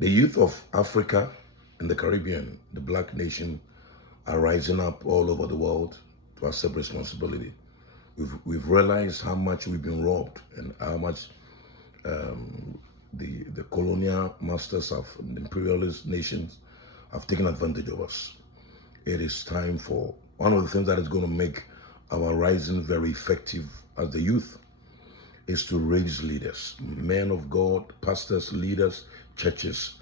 The youth of Africa and the Caribbean, the black nation, are rising up all over the world to accept responsibility. We've realized how much we've been robbed and how much the colonial masters of the imperialist nations have taken advantage of us. It is time for one of the things that is going to make our rising very effective as the youth is to raise leaders, men of God, pastors, leaders, churches.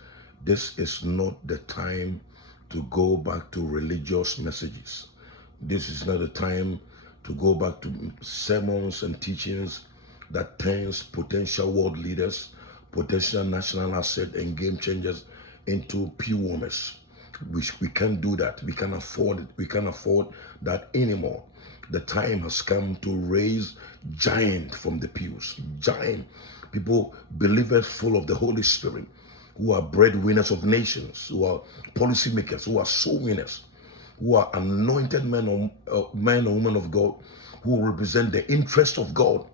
This is not the time to go back to religious messages. This is not the time to go back to sermons and teachings that turns potential world leaders, potential national asset and game changers into pew warmers. We can't do that. We can't afford it. We can't afford that anymore. The time has come to raise giant from the pews. Giant people, believers full of the Holy Spirit, who are breadwinners of nations, who are policymakers, who are soul winners, who are anointed men or women of God, who represent the interest of God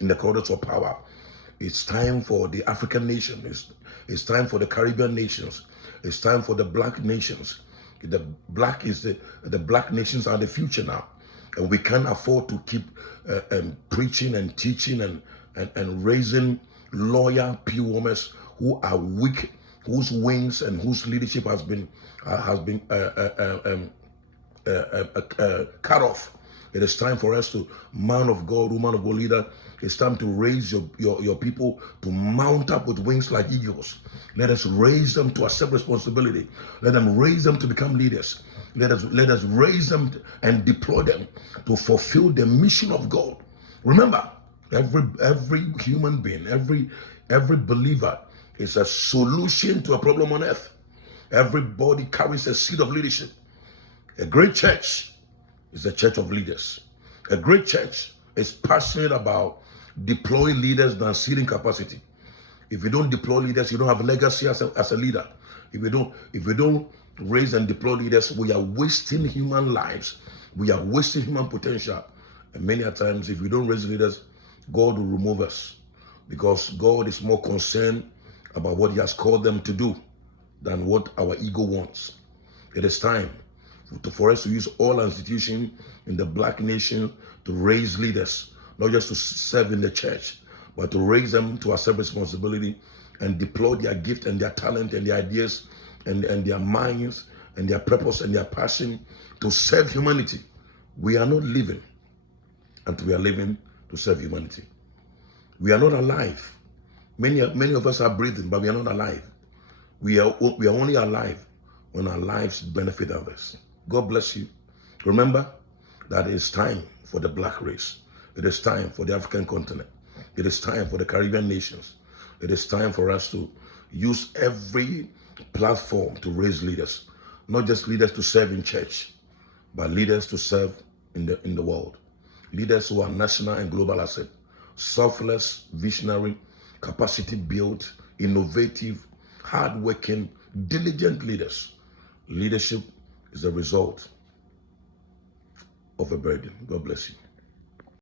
in the corridors of power. It's time for the African nations. It's time for the Caribbean nations. It's time for the black nations. The black nations are the future now. And we can't afford to keep preaching and teaching and raising loyal pew warmers who are weak, whose wings and whose leadership has been cut off. It is time for us to, man of God, woman of God leader, it's time to raise your people to mount up with wings like eagles. Let us raise them to accept responsibility. Let them raise them to become leaders. Let us raise them and deploy them to fulfill the mission of God. Remember, every human being, every believer is a solution to a problem on earth. Everybody carries a seed of leadership. A great church is a church of leaders. A great church is passionate about deploying leaders than seeding capacity. If you don't deploy leaders, you don't have legacy as a leader. If we don't raise and deploy leaders, we are wasting human lives. We are wasting human potential. And many a times, if we don't raise leaders, God will remove us, because God is more concerned about what He has called them to do than what our ego wants. It is time for us to use all institutions in the black nation to raise leaders, not just to serve in the church, but to raise them to accept responsibility and deploy their gift and their talent and their ideas and their minds and their purpose and their passion to serve humanity. We are not living until we are living to serve humanity. We are not alive. Many of us are breathing, but we are not alive. We are only alive when our lives benefit others. God bless you. Remember that it's time for the black race. It is time for the African continent. It is time for the Caribbean nations. It is time for us to use every platform to raise leaders, not just leaders to serve in church, but leaders to serve in the world. Leaders who are national and global asset, selfless, visionary, capacity built, innovative, hardworking, diligent leaders. Leadership is a result of a burden. God bless you.